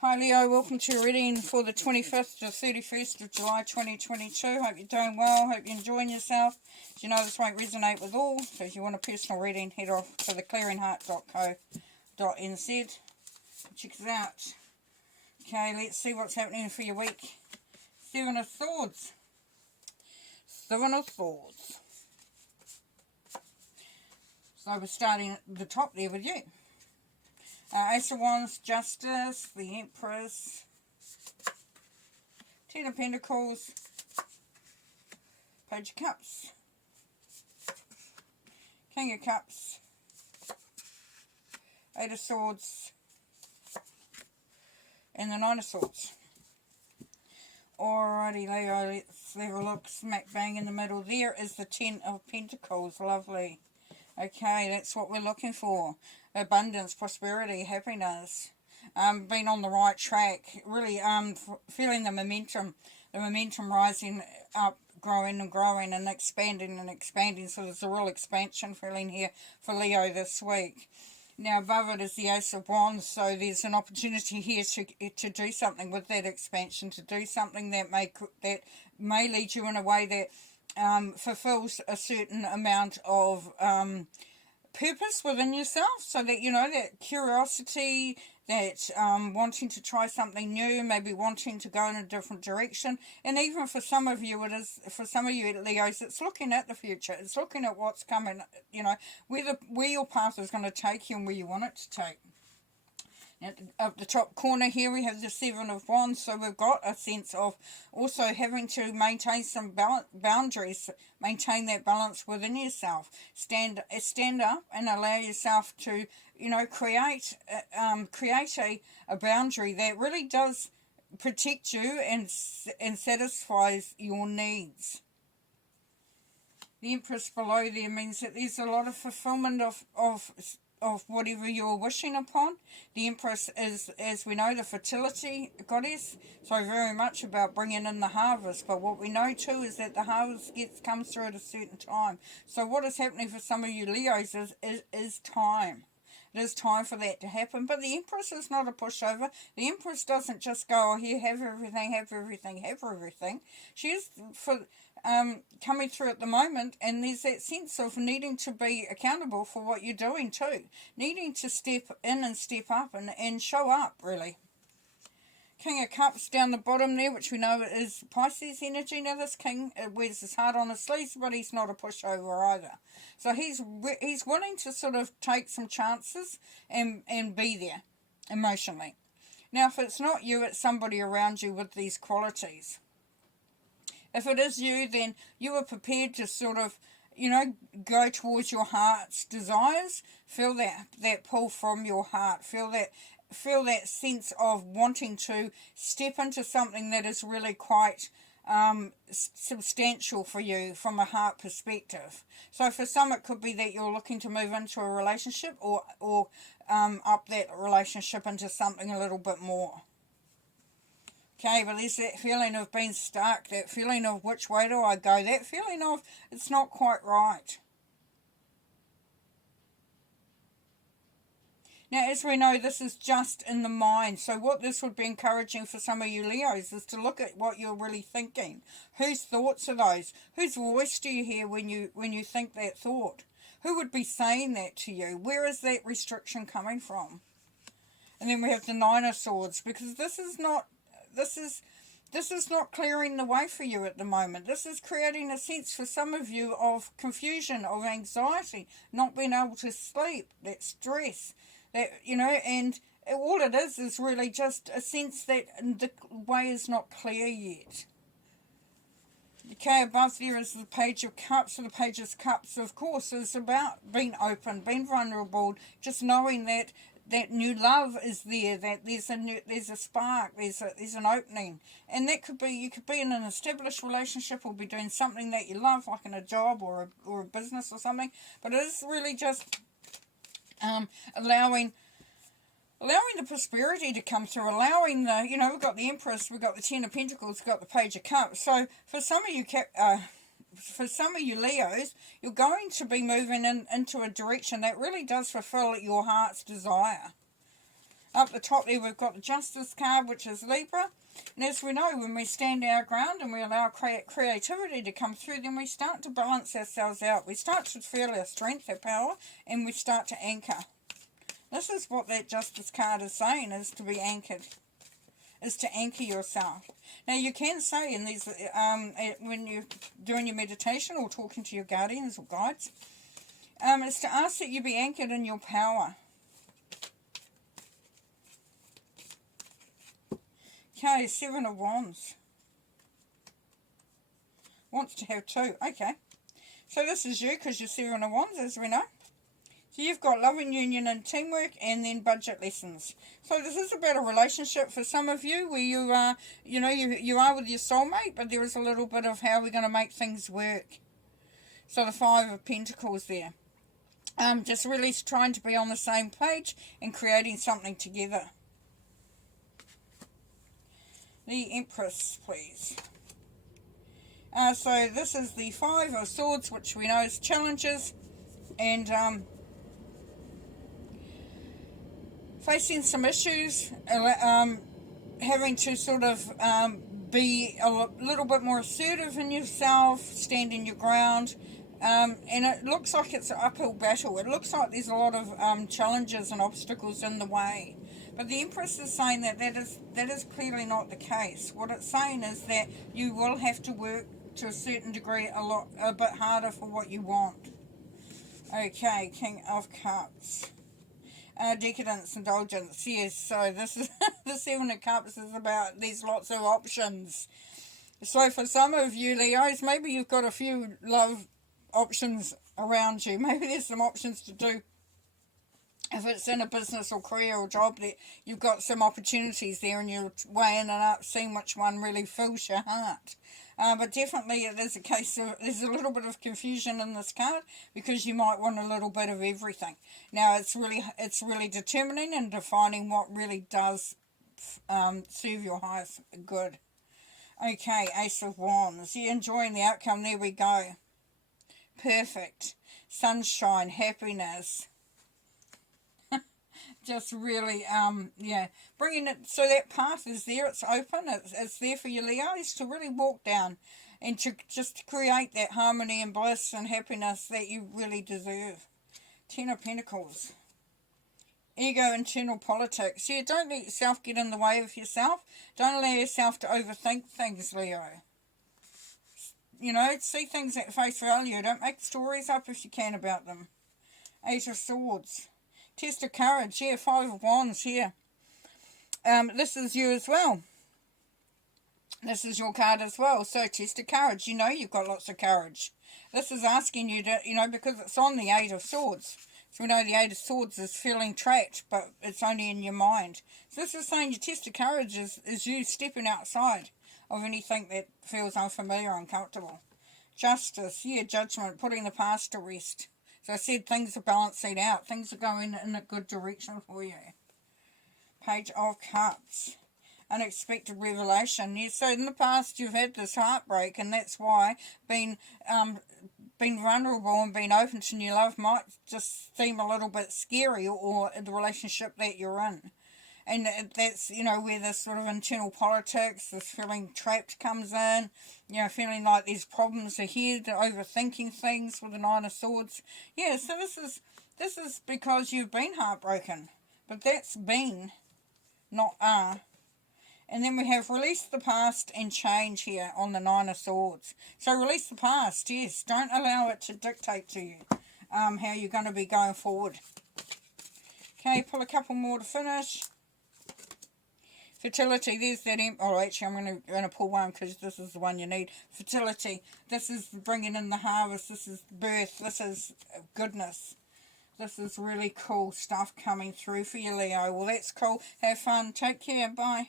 Hi Leo, welcome to your reading for the 25th to 31st of July 2022. Hope you're doing well, hope you're enjoying yourself. As you know, this won't resonate with all, so if you want a personal reading, head off to theclearingheart.co.nz. Check us out. Okay, let's see what's happening for your week. Seven of Swords. Seven of Swords. So we're starting at the top there with you. Ace of Wands, Justice, the Empress, Ten of Pentacles, Page of Cups, King of Cups, Eight of Swords, and the Nine of Swords. Alrighty Leo, let's have a look. Smack bang in the middle there is the Ten of Pentacles. Lovely. Okay, that's what we're looking for. Abundance, prosperity, happiness. Being on the right track. Really feeling the momentum rising up, growing and growing and expanding and expanding. So there's a real expansion feeling here for Leo this week. Now above it is the Ace of Wands, so there's an opportunity here to do something with that expansion, to do something that may lead you in a way that fulfills a certain amount of purpose within yourself, so that you know that curiosity, that wanting to try something new, maybe wanting to go in a different direction. And even for some of you, Leos, it's looking at the future, it's looking at what's coming, you know, where your path is going to take you and where you want it to take. At the top corner here we have the Seven of Wands, so we've got a sense of also having to maintain some boundaries, maintain that balance within yourself. Stand up and allow yourself to, you know, create a boundary that really does protect you and satisfies your needs. The Empress below there means that there's a lot of fulfillment of whatever you're wishing upon. The Empress is, as we know, the fertility goddess, so very much about bringing in the harvest. But what we know too is that the harvest comes through at a certain time. So what is happening for some of you Leos is time. It is time for that to happen. But the Empress is not a pushover. The Empress doesn't just go, oh, here, have everything, have everything, have everything. She is coming through at the moment, and there's that sense of needing to be accountable for what you're doing too. Needing to step in and step up and show up, really. King of Cups down the bottom there, which we know is Pisces energy. Now this king wears his heart on his sleeves, but he's not a pushover either. So he's willing to sort of take some chances and be there emotionally. Now if it's not you, it's somebody around you with these qualities. If it is you, then you are prepared to sort of, you know, go towards your heart's desires. Feel that pull from your heart. Feel that sense of wanting to step into something that is really quite substantial for you from a heart perspective. So for some it could be that you're looking to move into a relationship or up that relationship into something a little bit more. Okay, but there's that feeling of being stuck, that feeling of which way do I go, that feeling of it's not quite right. Now, as we know, this is just in the mind. So what this would be encouraging for some of you Leos is to look at what you're really thinking. Whose thoughts are those? Whose voice do you hear when you think that thought? Who would be saying that to you? Where is that restriction coming from? And then we have the Nine of Swords, because this is not clearing the way for you at the moment. This is creating a sense for some of you of confusion, of anxiety, not being able to sleep, that stress, that, you know, and all it is really just a sense that the way is not clear yet. Okay, above there is the Page of Cups. So the Page of Cups, of course, is about being open, being vulnerable, just knowing that new love is there, that there's a spark, there's an opening. And that could be, you could be in an established relationship or be doing something that you love, like in a job or a business or something. But it is really just allowing the prosperity to come through, allowing the, you know, we've got the Empress, we've got the Ten of Pentacles, we've got the Page of Cups. So for some of you Leos, you're going to be moving into a direction that really does fulfill your heart's desire. Up the top there we've got the Justice card, which is Libra. And as we know, when we stand our ground and we allow creativity to come through, then we start to balance ourselves out. We start to feel our strength, our power, and we start to anchor. This is what that Justice card is saying, is to be anchored, is to anchor yourself. Now you can say in these, when you're doing your meditation or talking to your guardians or guides, it's to ask that you be anchored in your power. Okay, 7 of Wands. Wants to have 2. Okay. So this is you because you're 7 of Wands, as we know. So you've got love and union and teamwork, and then budget lessons. So this is about a relationship for some of you where you are, you are with your soulmate, but there is a little bit of how we're going to make things work. So the 5 of Pentacles there. Just really trying to be on the same page and creating something together. The Empress, please. So this is the 5 of Swords, which we know is challenges, and facing some issues, having to sort of be a little bit more assertive in yourself, standing your ground, and it looks like it's an uphill battle. It looks like there's a lot of challenges and obstacles in the way. But the Empress is saying that that is clearly not the case. What it's saying is that you will have to work to a certain degree a bit harder for what you want. Okay, King of Cups. Decadence, indulgence, yes. So this is the 7 of Cups is about there's lots of options. So for some of you Leos, maybe you've got a few love options around you. Maybe there's some options to do. If it's in a business or career or job, that you've got some opportunities there and you're weighing it up, seeing which one really fills your heart. But definitely it is a case of, there's a little bit of confusion in this card because you might want a little bit of everything. Now it's really determining and defining what really does serve your highest good. Okay, Ace of Wands. You're enjoying the outcome. There we go. Perfect. Sunshine, happiness. Just really, bringing it, so that path is there, it's open, it's there for you Leos to really walk down and to just create that harmony and bliss and happiness that you really deserve. 10 of Pentacles. Ego, internal politics. Yeah, don't let yourself get in the way of yourself. Don't allow yourself to overthink things, Leo. See things at face value. Don't make stories up if you can about them. 8 of Swords. Test of courage, yeah, 5 of Wands here. This is you as well. This is your card as well. So, test of courage. You've got lots of courage. This is asking you to, because it's on the 8 of Swords. So, we know the 8 of Swords is feeling trapped, but it's only in your mind. So, this is saying your test of courage is you stepping outside of anything that feels unfamiliar or uncomfortable. Justice, yeah, judgment, putting the past to rest. So I said things are balancing out. Things are going in a good direction for you. Page of Cups. Unexpected revelation. Yeah, so in the past you've had this heartbreak, and that's why being vulnerable and being open to new love might just seem a little bit scary, or the relationship that you're in. And that's, where this sort of internal politics, this feeling trapped comes in, feeling like there's problems ahead, overthinking things with the 9 of Swords. Yeah, so this is because you've been heartbroken, but that's been, not are. And then we have release the past and change here on the 9 of Swords. So release the past, yes. Don't allow it to dictate to you how you're going to be going forward. Okay, pull a couple more to finish. Fertility, there's that, actually I'm going to pull one because this is the one you need. Fertility, this is bringing in the harvest, this is birth, this is goodness. This is really cool stuff coming through for you, Leo. Well, that's cool. Have fun. Take care. Bye.